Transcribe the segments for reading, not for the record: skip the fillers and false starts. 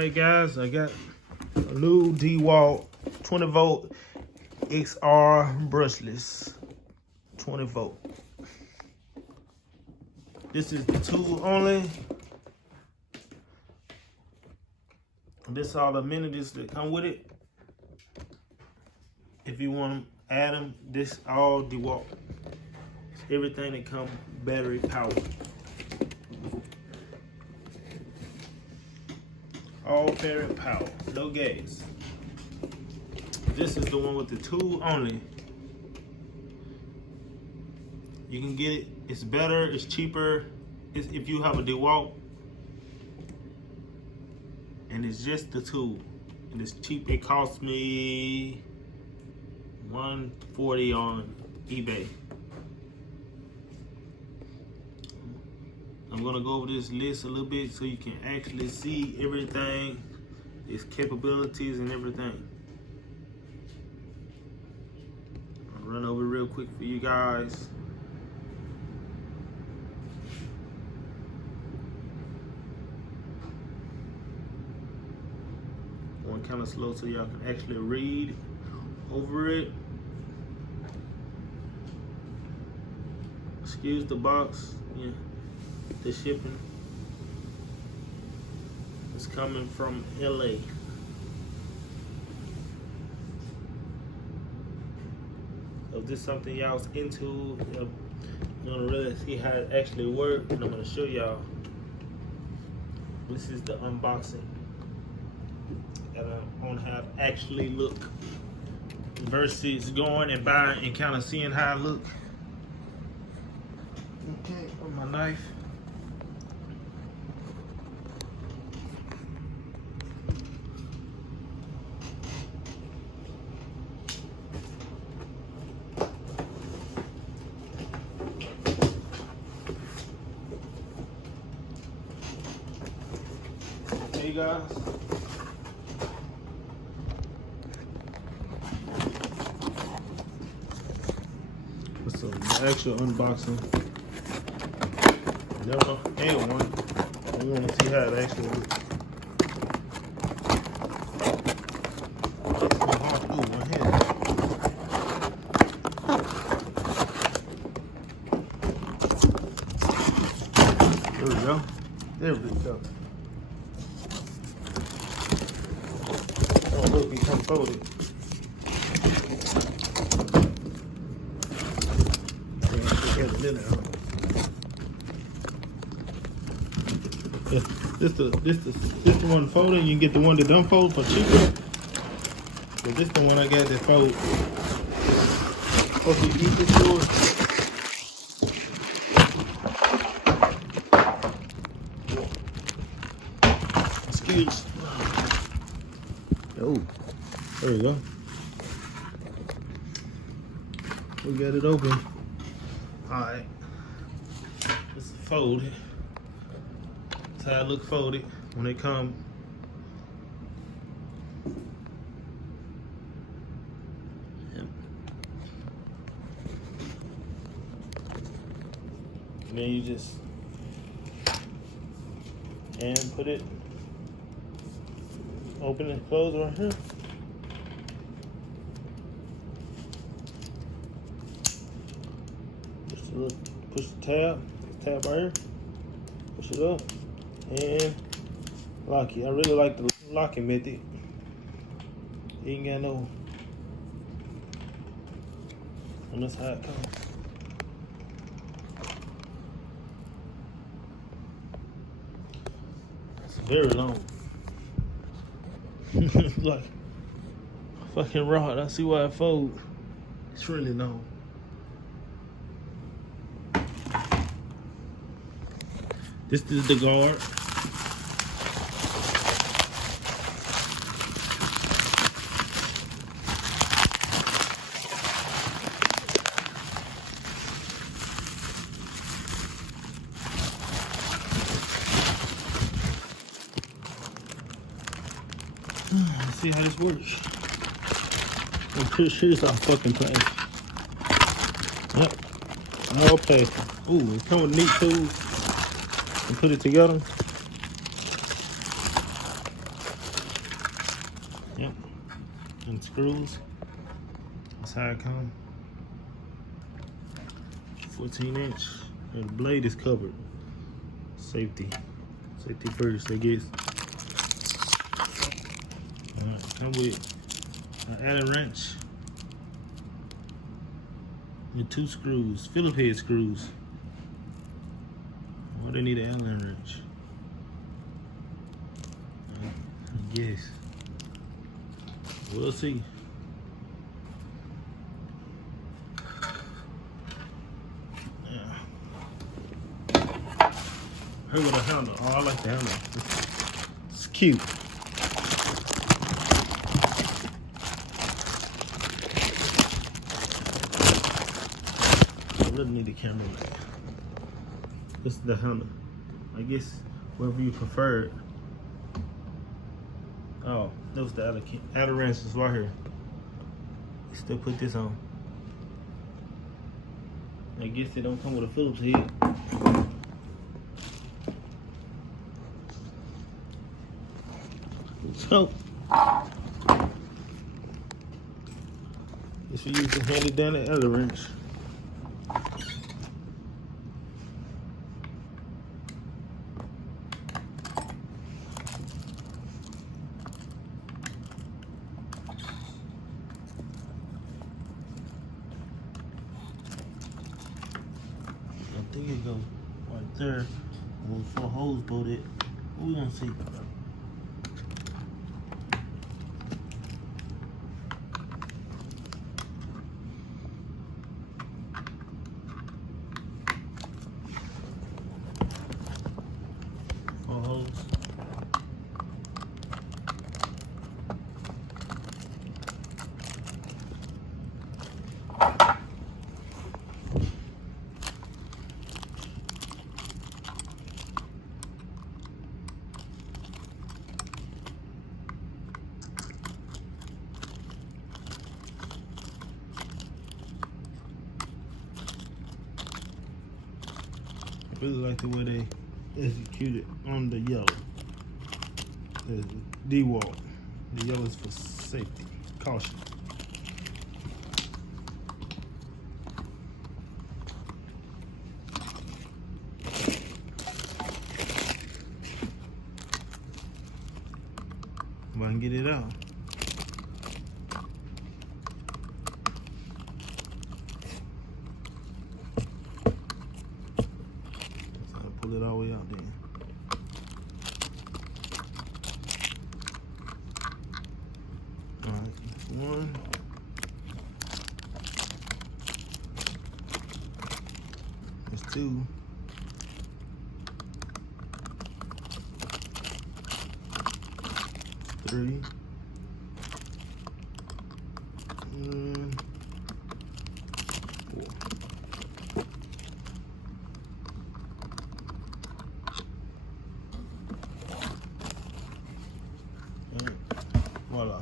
Alright guys, I got a new Dewalt 20 volt XR brushless 20 volt. This is the tool only. This all the amenities that come with it. If you want to add them, this all Dewalt. Everything that comes battery powered. All battery power, no gas. This is the one with the tool only. You can get it. It's better. It's cheaper. If you have a Dewalt, and it's just the tool, and it's cheap. It cost me $140 on eBay. I'm gonna go over this list a little bit so you can actually see everything, its capabilities and everything. I'll run over real quick for you guys. Going kind of slow so y'all can actually read over it. Excuse the box. Yeah. The shipping is coming from LA. So if this is something y'all's into, you're gonna really see how it actually works, and I'm gonna show y'all. This is the unboxing, and on how it actually look versus going and buying and kind of seeing how it look. Okay, with my knife. Hey guys, what's up? The actual unboxing. Never had one. I want to see how it actually looks. It's hard to do with my hand. There we go. There we go. Oh, look, it comes folded. This the one folding. You can get the one that don't fold for cheaper. But this the one I got that fold. Hope you use this for. Excuse. Oh, there we go. We got it open. All right. This is folded. That's how it look folded when they come. Yep. And then you just put it, open and close right here. Just push the tab right here, push it up. And lock it. I really like the locking method. You ain't got no. And that's how it comes. It's very long. It's like a fucking rod. I see why it folds. It's really long. This is the guard. Let's see how this works. I'm pretty sure it's all fucking plastic. Yep, all plastic. Ooh, it comes with neat tools. And put it together. Yep. And screws. That's how it comes. 14-inch. And the blade is covered. Safety. Safety first, I guess. Come with an Allen wrench with 2 screws, Phillips head screws. Why they need an Allen wrench? I guess. We'll see. Here with a handle. Oh, I like the handle. It's cute. I really need a camera. This is the handle. I guess whatever you prefer it. Oh, that was the outer wrench is right here. Still put this on. I guess they don't come with a Phillips head. So, if you can hand it down the other wrench. I think it goes right there with 4 holes bolted. We're gonna see. 4 holes. I really like the way they executed on the yellow. The Dewalt. The yellow is for safety, caution. If I can get it out. Pull it all the way out there. Alright, that's 1. That's 2. That's 3. And 4. Voila.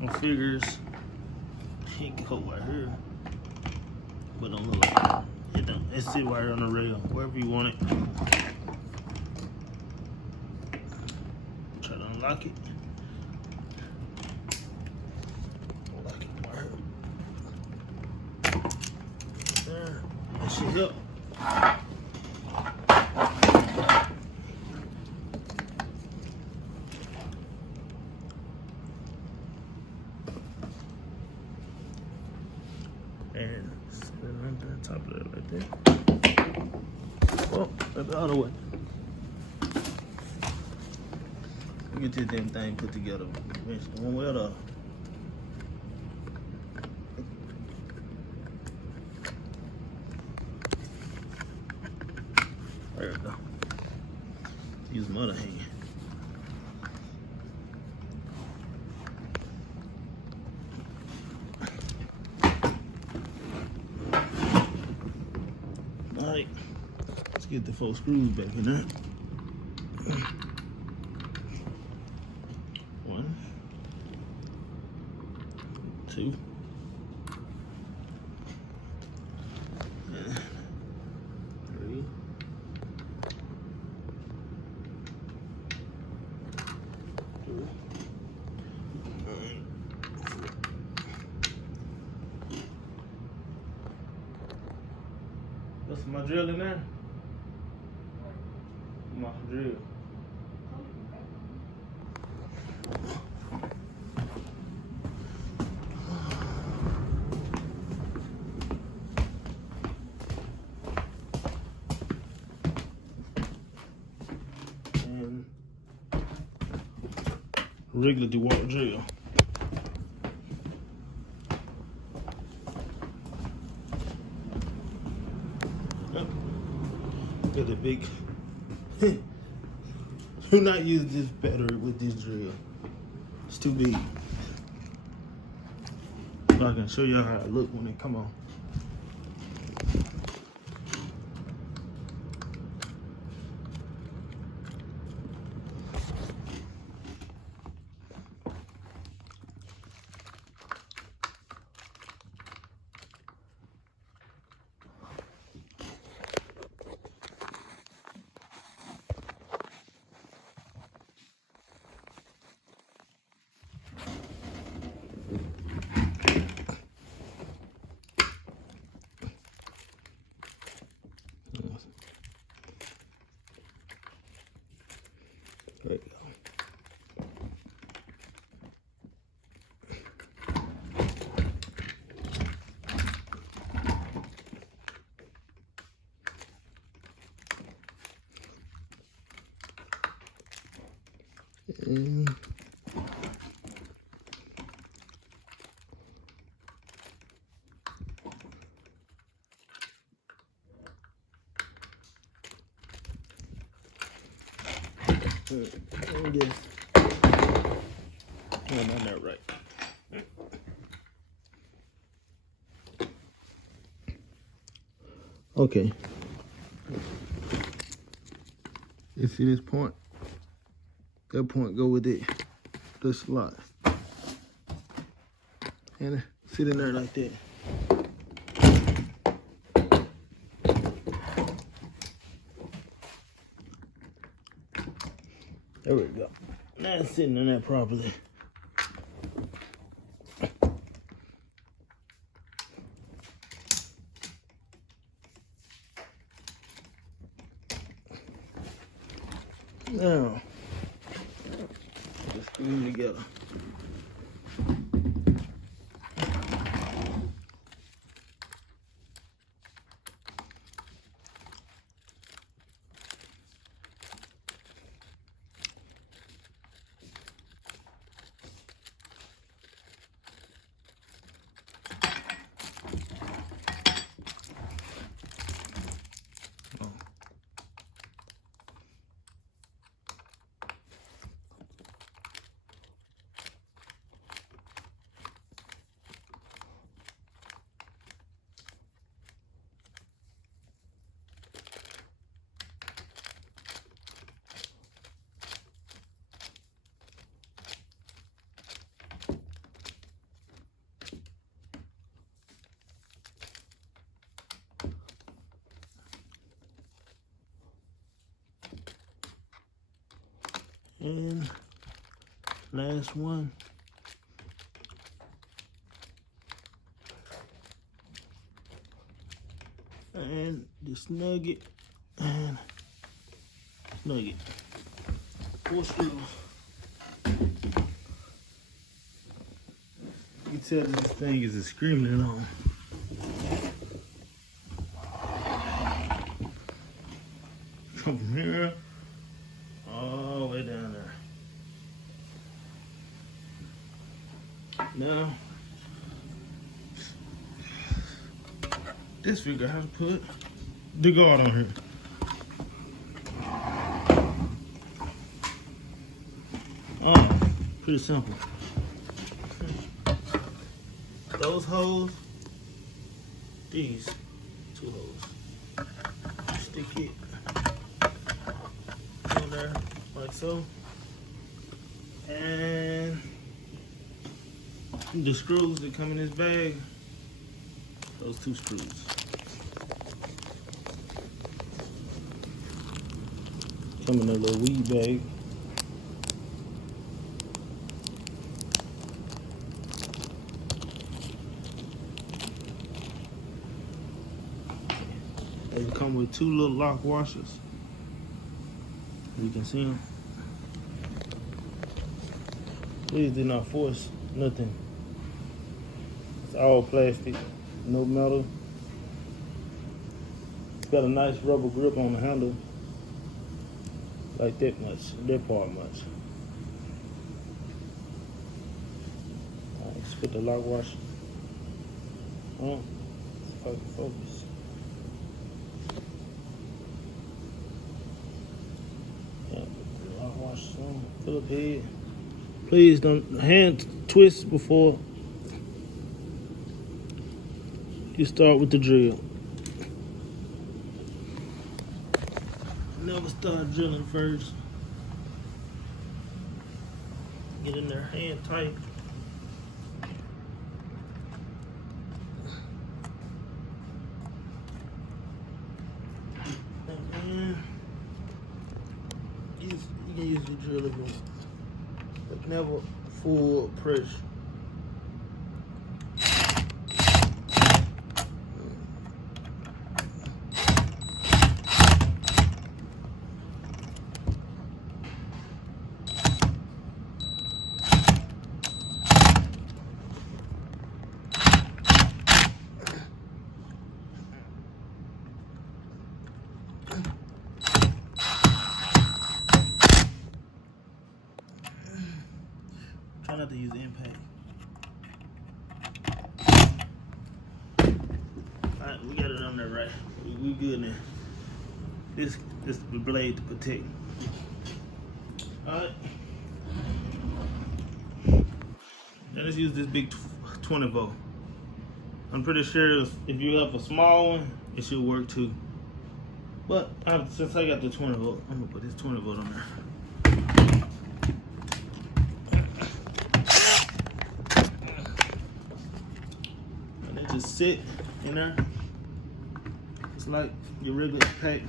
On figures, he can go right here, but don't look like that. It don't. It's sit right here on the rail, wherever you want it. Try to unlock it. Unlock it right here. There. That shit up. And set it right there, top of it right there. Oh, that's the other way. Get this damn thing put together. One way or the other. There we go. Use my other hand. Alright, let's get the 4 screws back in there. 1, 2, and 3, My drill in there? My drill. And regular Dewalt drill. Look at the big. Do not use this battery with this drill. It's too big. So I can show y'all how it look when it come on. There you go. And I guess I'm on that right. Okay. You see this point? That point go with it. The slot. And sit in there like that. There we go. Now it's sitting in there properly. Now, just screw them together. And last one. And just snug it and snug it. 4 screws. You tell this thing is screaming on. From here all the way down there. Now, this figure how to put the guard on here. Oh, pretty simple. Those holes, these 2 holes. Stick it on there like so. And the screws that come in this bag, those 2 screws. Come in a little weed bag. They come two little lock washers. You can see them. Please do not force nothing. It's all plastic, no metal. It's got a nice rubber grip on the handle. Like that part much. Alright, let's put the lock washer on. If I can focus. Yeah, put the lock washer on. Philip head. Please don't hand twist before you start with the drill. Never start drilling first. Get in there hand tight. And you can use the drill if you want, but never full pressure. Try not to use the impact. Alright, we got it on there right. We good now. This is the blade to protect. Alright. Now let's use this big 20 volt. I'm pretty sure if you have a small one, it should work too. But since I got the 20 volt, I'm gonna put this 20 volt on there. Just sit in there. It's like your regular pack.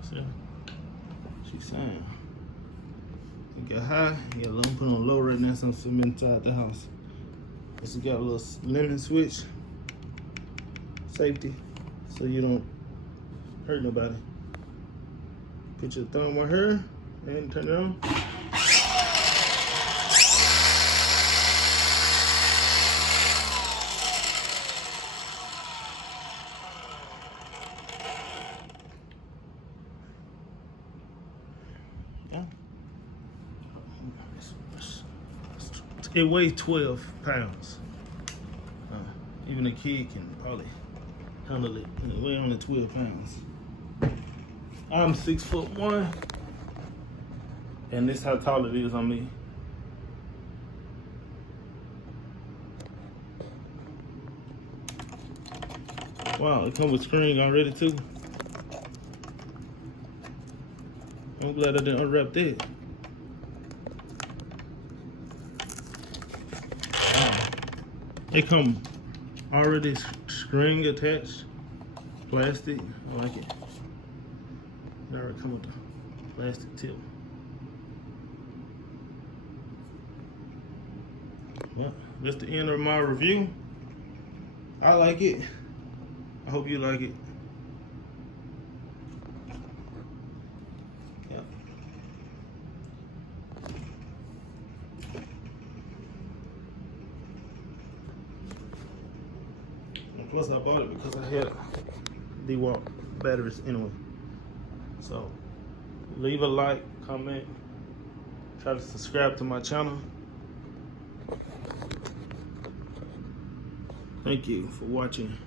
So she's saying you get high, you got a little put on low right now, so I'm inside the house. Also got a little lemon switch, safety, so you don't hurt nobody. Put your thumb right here and turn it on. It weighs 12 pounds. Even a kid can probably handle it. It weighs only 12 pounds. I'm 6'1", and this is how tall it is on me. Wow, it comes with string already too. I'm glad I didn't unwrap that. It come already string attached, plastic. I like it. It already come with the plastic tip. Well, that's the end of my review. I like it. I hope you like it. Yep. Plus I bought it because I had Dewalt batteries anyway. So leave a like, comment, try to subscribe to my channel. Thank you for watching.